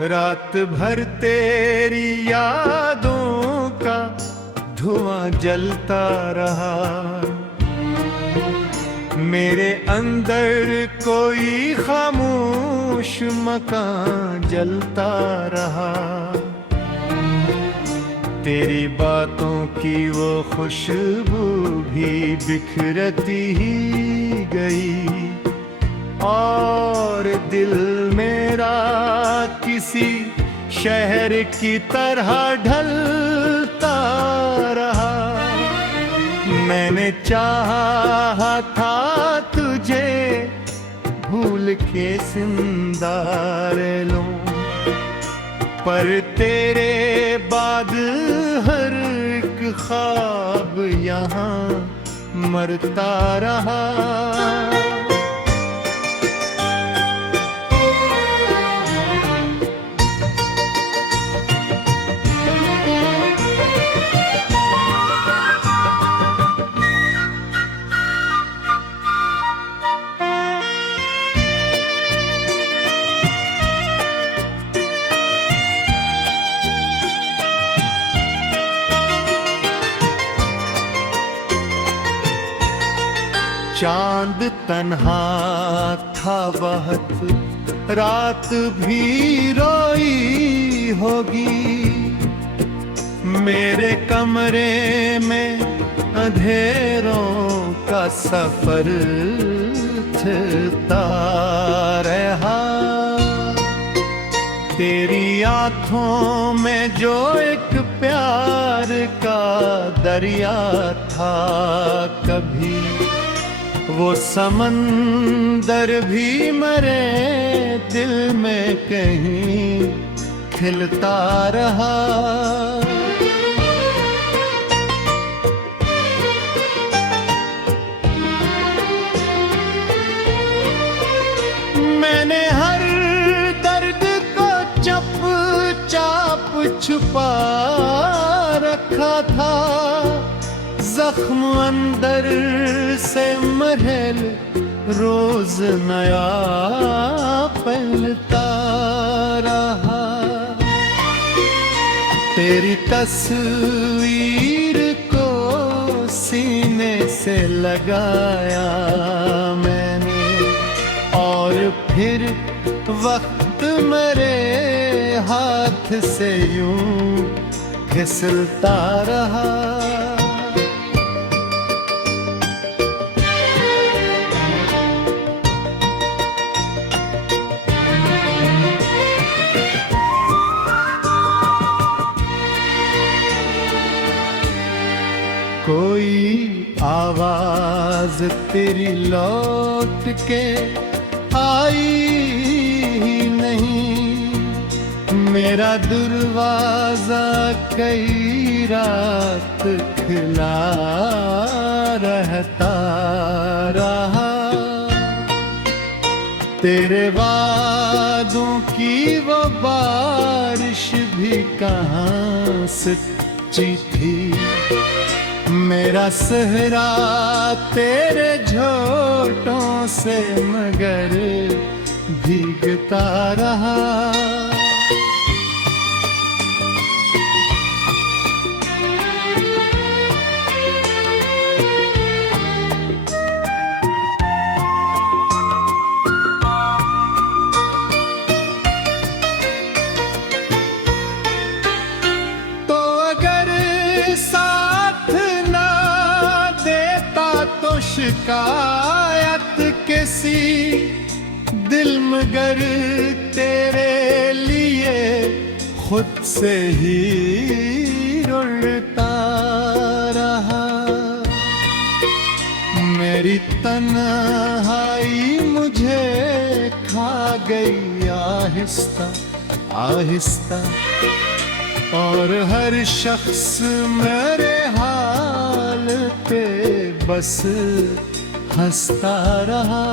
रात भर तेरी यादों का धुआं जलता रहा। मेरे अंदर कोई खामोश मकान जलता रहा। तेरी बातों की वो खुशबू भी बिखरती ही गई और दिल मेरा किसी शहर की तरह ढलता रहा। मैंने चाहा था तुझे भूल के सिंदार लूं, पर तेरे बाद हर एक ख्वाब यहाँ मरता रहा। चांद तन्हा था बहुत, रात भी रोई होगी। मेरे कमरे में अंधेरों का सफर चलता रहा। तेरी आंखों में जो एक प्यार का दरिया था, कभी वो समंदर भी मरे दिल में कहीं खिलता रहा। मैंने हर दर्द को चुपचाप छुपा रखा था। जख्म अंदर से महल रोज नया फैलता रहा। तेरी तस्वीर को सीने से लगाया मैंने, और फिर वक्त मेरे हाथ से यूं फिसलता रहा। कोई आवाज तेरी लौट के आई ही नहीं। मेरा दरवाजा कई रात खुला रहता रहा। तेरे वादों की वो बारिश भी कहाँ सच्ची थी। मेरा सहरा तेरे झोंटों से मगर भीगता रहा। तो अगर साथ ना देता तो शिकायत किसी, दिल मगर तेरे लिए खुद से ही रुलता रहा। मेरी तन्हाई मुझे खा गई आहिस्ता आहिस्ता, और हर शख्स मेरे हाल पे बस हंसता रहा।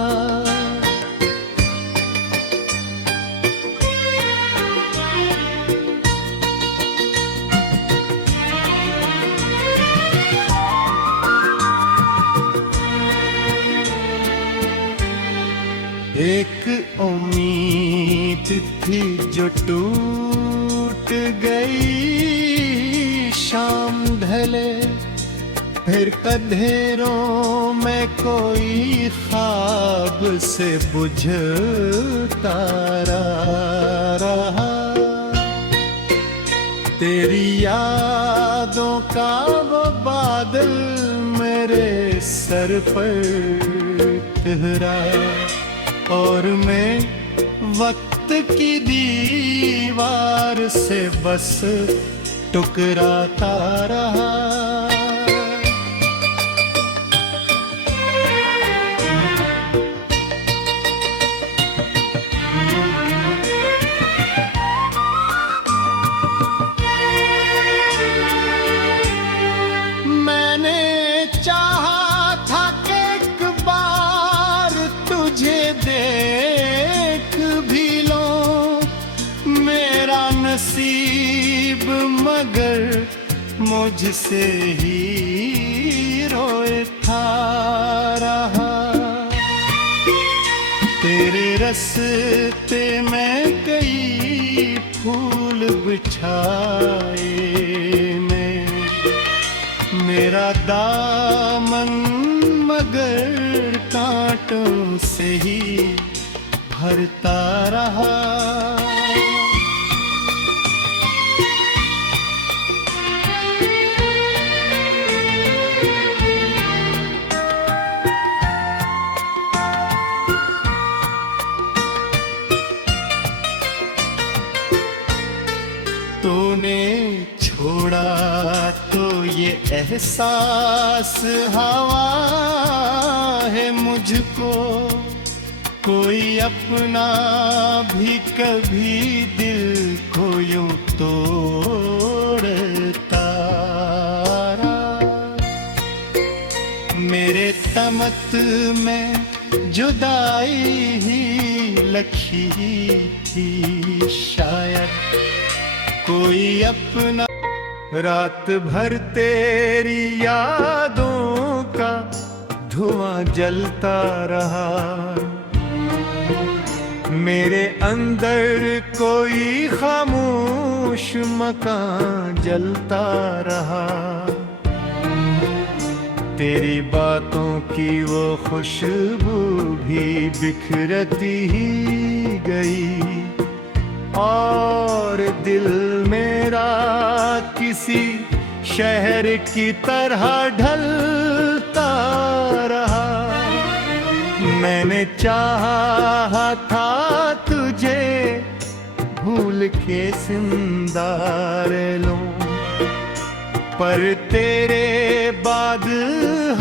एक उम्मीद थी जो टूट गई शाम ढले, फिर अंधेरों में कोई ख्वाब से बुझता रहा। तेरी यादों का वो बादल मेरे सर पर ठहरा, और मैं वक्त की दीवार से बस टुकराता रहा। नसीब मगर मुझसे ही रोता रहा। तेरे रास्ते में कई फूल बिछाए मैं, मेरा दामन मगर कांटों से ही भरता रहा। तूने छोड़ा तो ये एहसास हवा है मुझको, कोई अपना भी कभी दिल को यूं तोड़ता रहा। मेरे तमत में जुदाई ही लखी थी शायद, कोई अपना। रात भर तेरी यादों का धुआं जलता रहा, मेरे अंदर कोई खामोश मकान जलता रहा। तेरी बातों की वो खुशबू भी बिखरती ही गई, और दिल मेरा किसी शहर की तरह ढलता रहा। मैंने चाहा था तुझे भूल के सिंदार लूं, पर तेरे बाद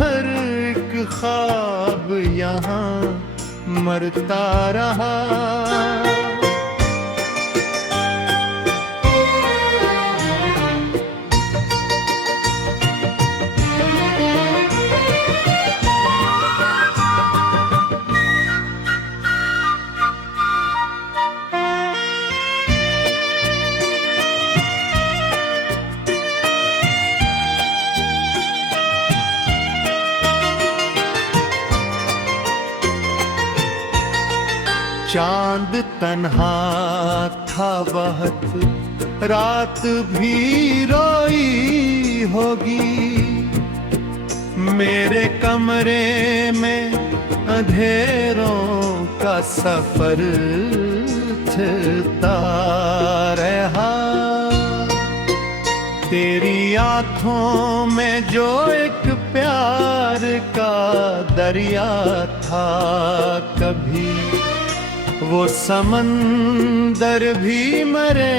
हर एक ख्वाब यहाँ मरता रहा। चांद तन्हा था बहुत, रात भी रोई होगी, मेरे कमरे में अंधेरों का सफर चलता रहा। तेरी आंखों में जो एक प्यार का दरिया था कभी, वो समंदर भी मेरे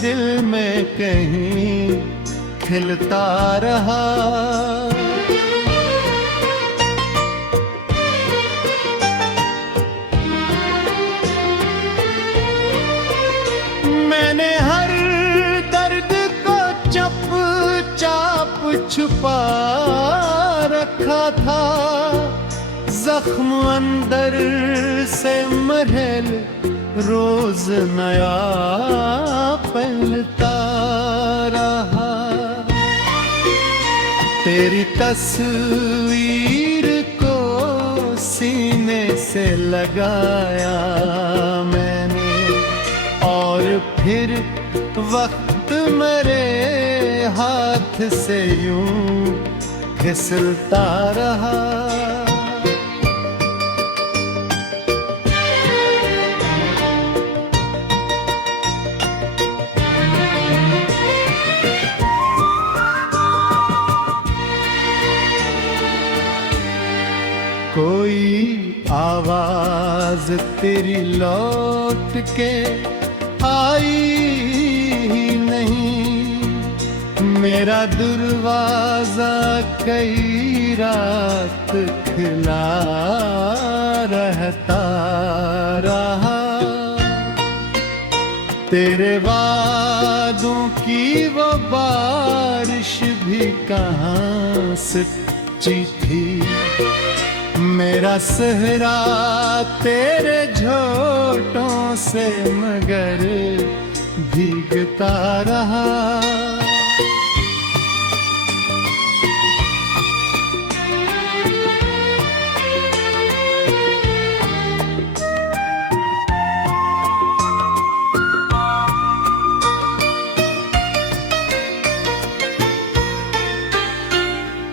दिल में कहीं खिलता रहा। मैंने हर दर्द को चुपचाप छुपा रखा था, जख्म अंदर से मरहल रोज नया फैलता रहा। तेरी तस्वीर को सीने से लगाया मैंने, और फिर वक्त मेरे हाथ से यूं फिसलता रहा। कोई आवाज तेरी लौट के आई ही नहीं, मेरा दरवाजा कई रात खुला रहता रहा। तेरे वादों की वो बारिश भी कहाँ सच्ची थी, मेरा सहरा तेरे झोंटों से मगर भीगता रहा।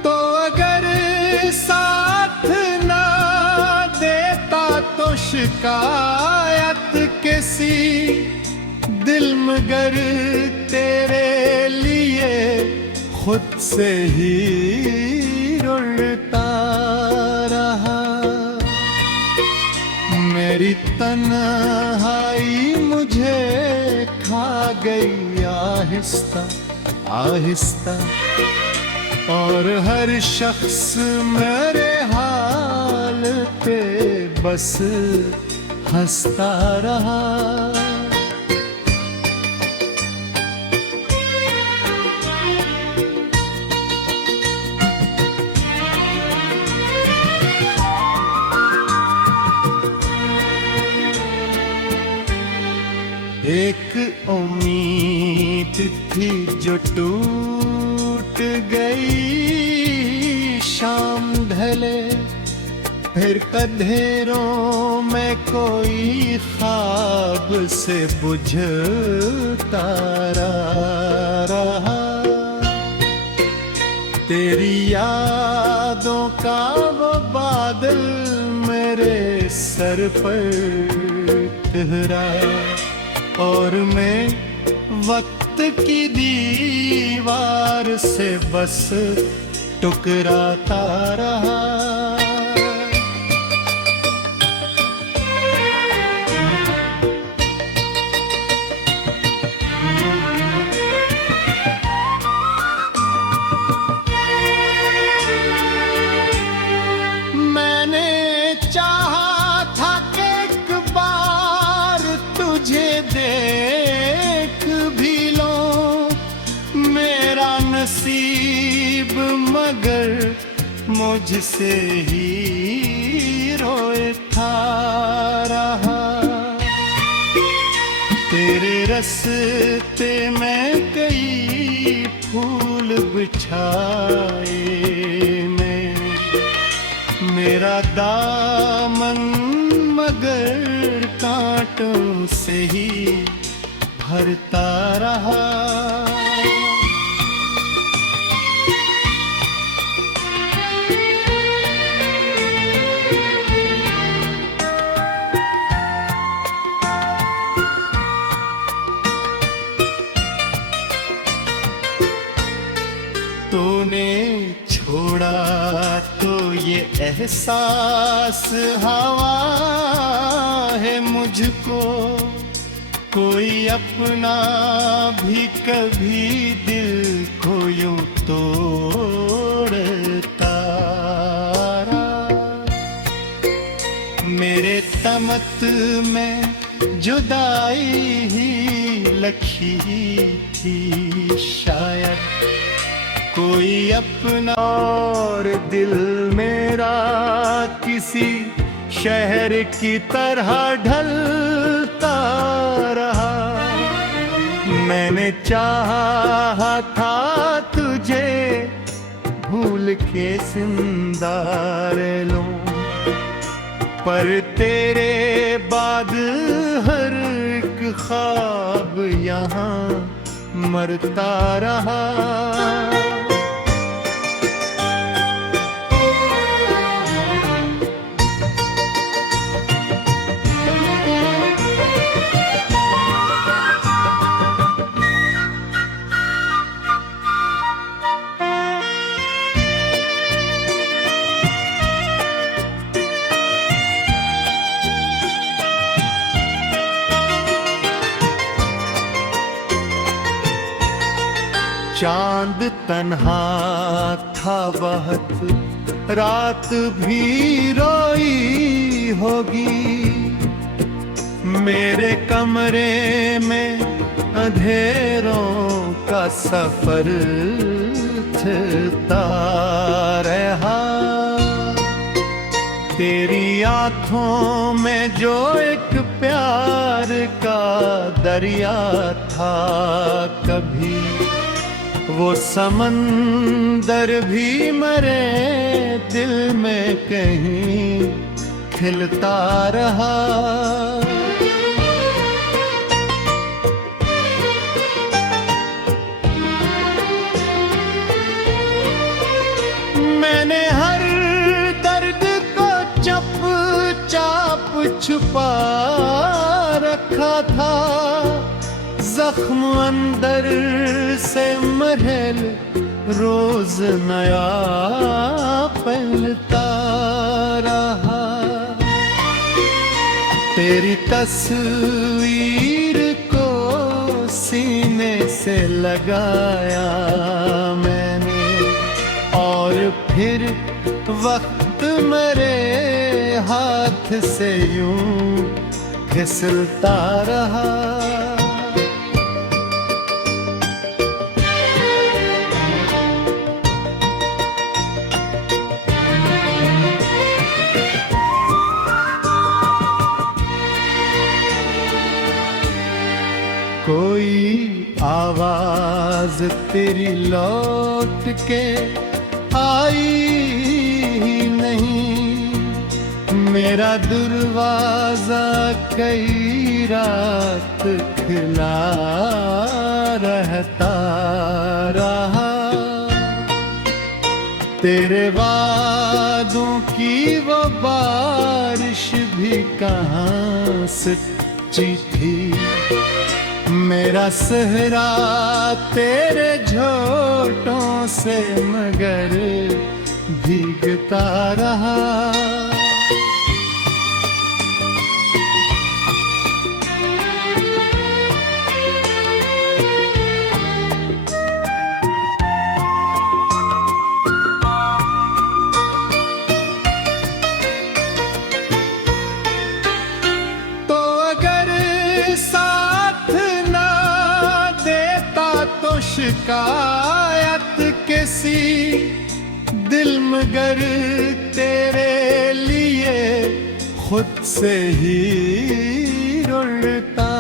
तो अगर साथ ना देता तो शिकायत कैसी, दिल मगर तेरे लिए खुद से ही रुलता रहा। मेरी तन्हाई मुझे खा गई आहिस्ता आहिस्ता, और हर शख्स मेरे हाल पे बस हंसता रहा। एक उम्मीद थी जो टूट गई शाम ढले, फिर अंधेरों में कोई ख्वाब से बुझता रहा। तेरी यादों का वो बादल मेरे सर पर ठहरा, और मैं वक्त की दीवार से बस टुकराता रहा। मैंने चाहा था कि एक बार तुझे देख भी लो, मेरा नसीब मगर मुझसे ही रोता रहा। तेरे रास्ते में कई फूल बिछाए मैं, मेरा दामन मगर कांटों से ही भरता रहा। तूने छोड़ा तो ये एहसास हवा है मुझको, कोई अपना भी कभी दिल को यूं तोड़ता रहा। मेरे तमत में जुदाई ही लखी थी शायद, कोई अपना और दिल मेरा किसी शहर की तरह ढलता रहा। मैंने चाहा था तुझे भूल के जिंदा रह लूं, पर तेरे बाद हर एक ख्वाब यहाँ मरता रहा। चांद तन्हा था बहुत, रात भी रोई होगी। मेरे कमरे में अंधेरों का सफर चलता रहा। तेरी आंखों में जो एक प्यार का दरिया था, कभी वो समंदर भी मरे दिल में कहीं खिलता रहा। मैंने हर दर्द को चुपचाप छुपा रखा था। जख्म अंदर से महल रोज नया फैलता रहा। तेरी तस्वीर को सीने से लगाया मैंने, और फिर वक्त मेरे हाथ से यूं फिसलता रहा। कोई आवाज तेरी लौट के आई नहीं। मेरा दरवाजा कई रात खुला रहता रहा। तेरे वादों की वो बारिश भी कहाँ सच्ची थी। मेरा सहरा तेरे झोंटों से मगर भीगता रहा। तो अगर साथ ना देता तो शिकायत कैसी, दिल मगर तेरे लिए खुद से ही रुलता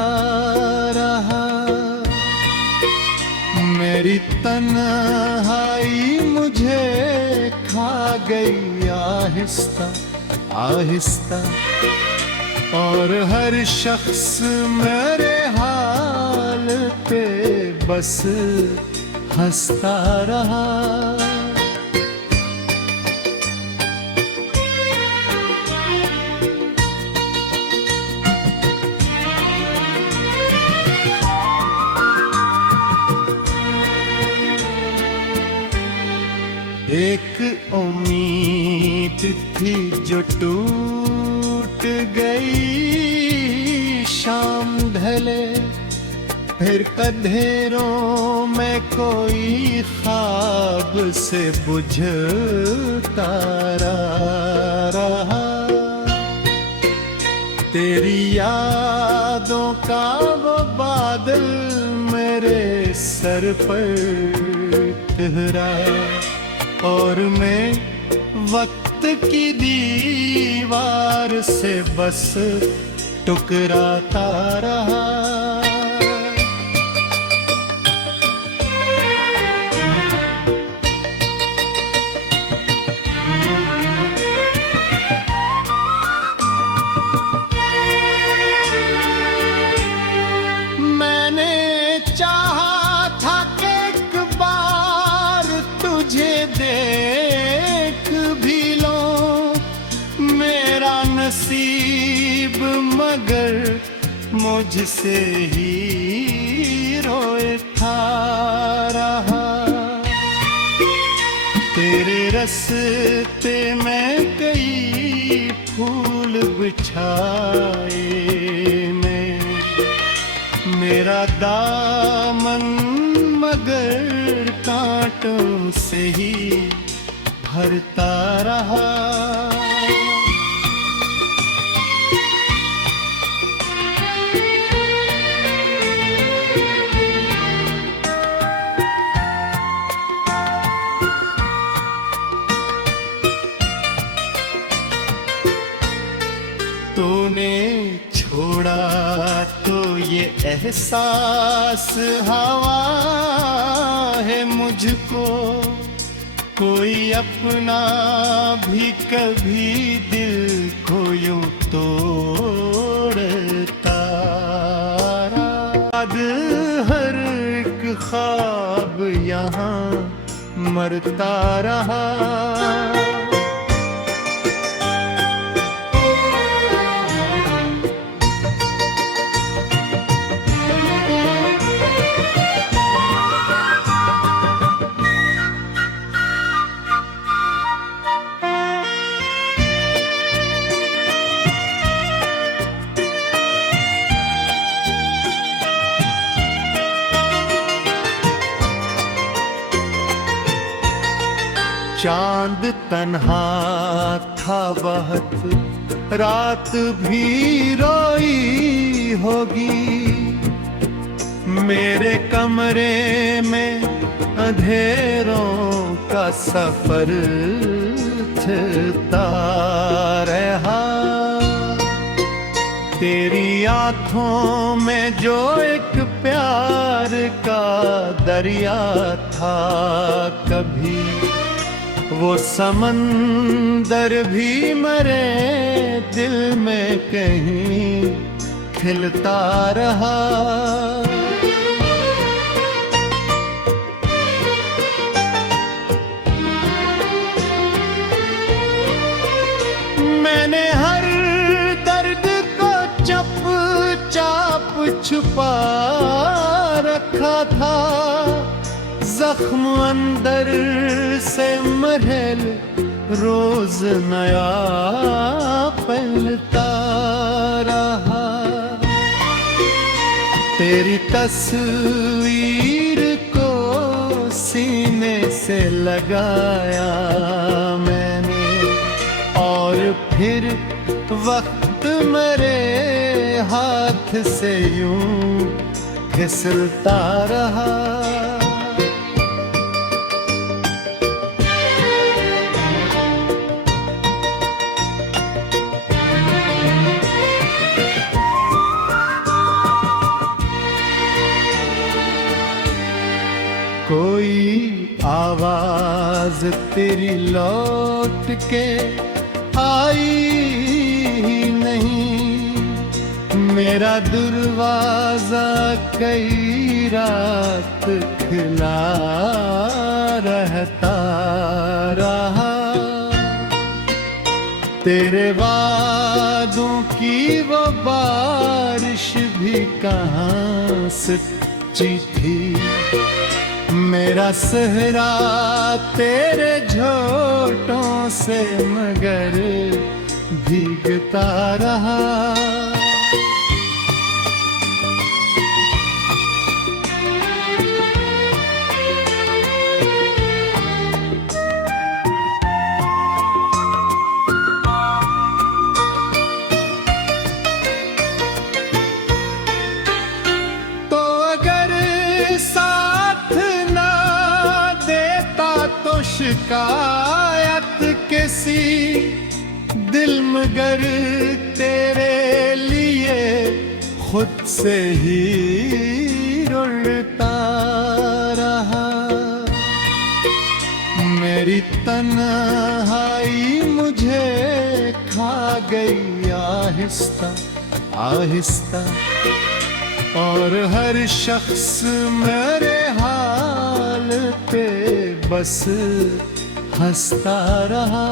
रहा। मेरी तन्हाई मुझे खा गई आहिस्ता आहिस्ता, और हर शख्स मेरे हाल पे बस हंसता रहा। एक उम्मीद थी जो टूट गई शाम ढले, फिर अंधेरों में कोई ख्वाब से बुझता रहा। तेरी यादों का वो बादल मेरे सर पर ठहरा, और मैं वक्त की दीवार से बस टकराता रहा। चाहा था कि एक बार तुझे देख भी लो मेरा नसीब, मगर मुझसे ही रोए था रहा। तेरे रास्ते में कई फूल बिछाए मैं, मेरा दामन मगर कांटों से ही भरता रहा। तूने छोड़ा तो ये एहसास हवा है मुझको, कोई अपना भी कभी दिल को यूं तोड़ता रहा। हर एक ख्वाब यहाँ मरता रहा। चांद तन्हा था बहुत, रात भी रोई होगी। मेरे कमरे में अंधेरों का सफर चलता रहा। तेरी आंखों में जो एक प्यार का दरिया था, कभी वो समंदर भी मरे दिल में कहीं खिलता रहा। मैंने हर दर्द को चुपचाप छुपा रखा था, जख्म अंदर से महल रोज नया फैलता रहा। तेरी तस्वीर को सीने से लगाया मैंने, और फिर वक्त मेरे हाथ से यूं फिसलता रहा। कोई आवाज तेरी लौट के आई ही नहीं, मेरा दरवाजा कई रात खुला रहता रहा। तेरे वादों की वो बारिश भी कहाँ सच्ची थी, मेरा सहरा तेरे झोंटों से मगर भीगता रहा। तो अगर साथ ना देता तो शिकायत कैसी, दिल मगर तेरे लिए खुद से ही रुलता रहा। मेरी तन्हाई मुझे खा गई आहिस्ता आहिस्ता, और हर शख्स मेरे हाल पे बस हंसता रहा।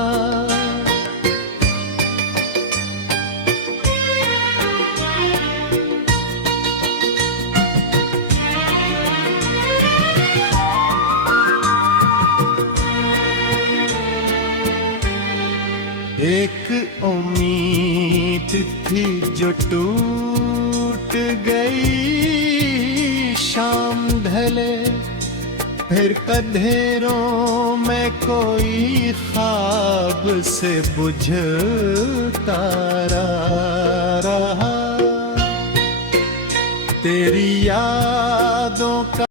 एक उम्मीद थी जो टूट गई, शाम ढले फिर अंधेरों में कोई ख्वाब से बुझता रहा। तेरी यादों